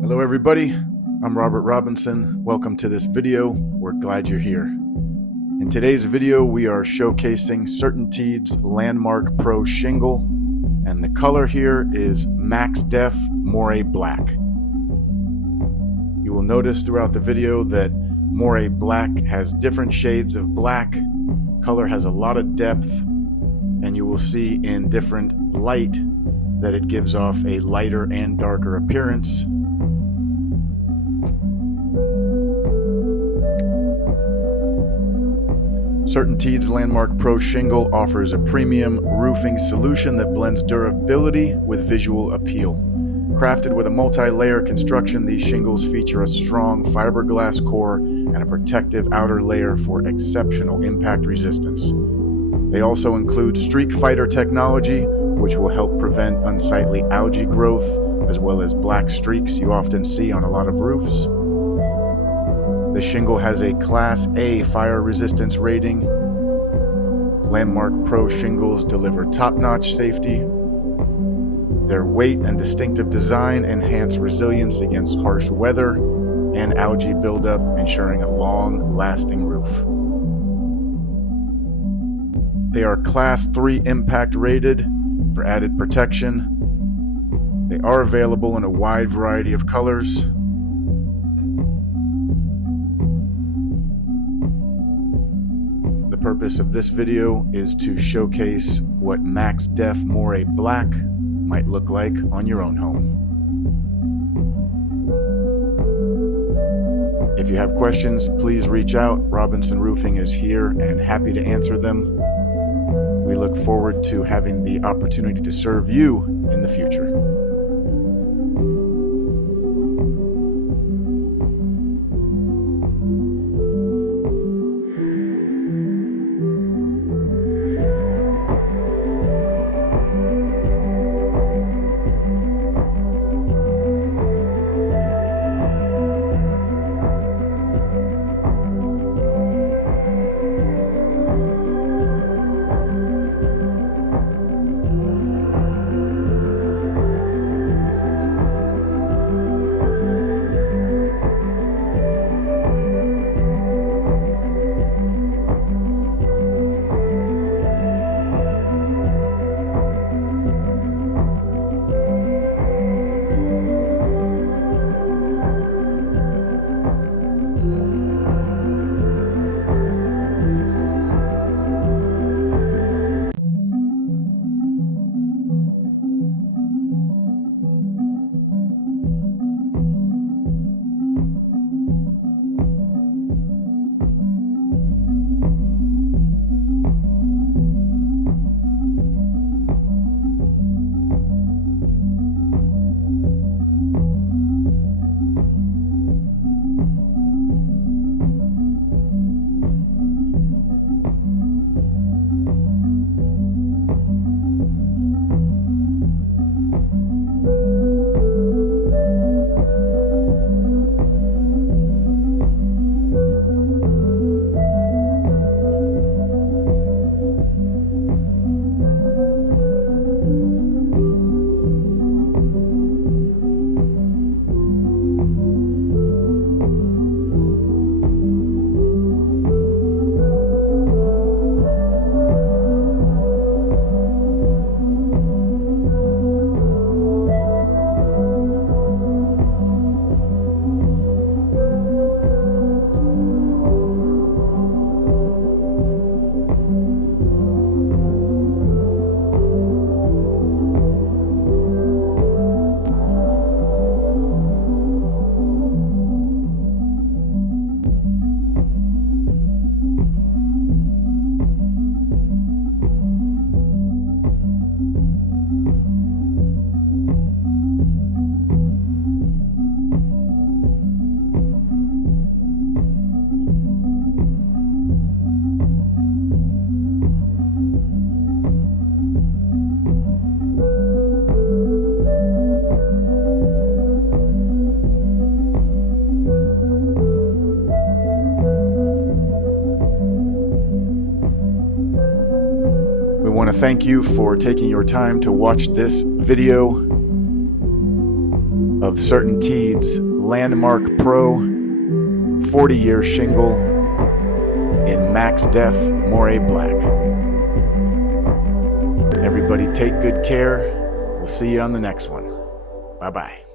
Hello everybody, I'm Robert Robinson. Welcome to this video. We're glad you're here. In today's video, we are showcasing CertainTeed's Landmark Pro shingle, and the color here is Max Def Moire Black. You will notice throughout the video that Moire Black has different shades of black. Color has a lot of depth, and you will see in different light that it gives off a lighter and darker appearance. CertainTeed's Landmark Pro shingle offers a premium roofing solution that blends durability with visual appeal. Crafted with a multi-layer construction, these shingles feature a strong fiberglass core and a protective outer layer for exceptional impact resistance. They also include streak fighter technology, which will help prevent unsightly algae growth, as well as black streaks you often see on a lot of roofs. The shingle has a Class A fire resistance rating. Landmark Pro shingles deliver top-notch safety. Their weight and distinctive design enhance resilience against harsh weather and algae buildup, ensuring a long-lasting roof. They are Class 3 impact rated for added protection. They are available in a wide variety of colors. The purpose of this video is to showcase what Max Def Moire Black might look like on your own home. If you have questions, please reach out. Robinson Roofing is here and happy to answer them. We look forward to having the opportunity to serve you in the future. want to thank you for taking your time to watch this video of CertainTeed's Landmark Pro 40-year shingle in Max Def Moire Black. Everybody take good care. We'll see you on the next one. Bye-bye.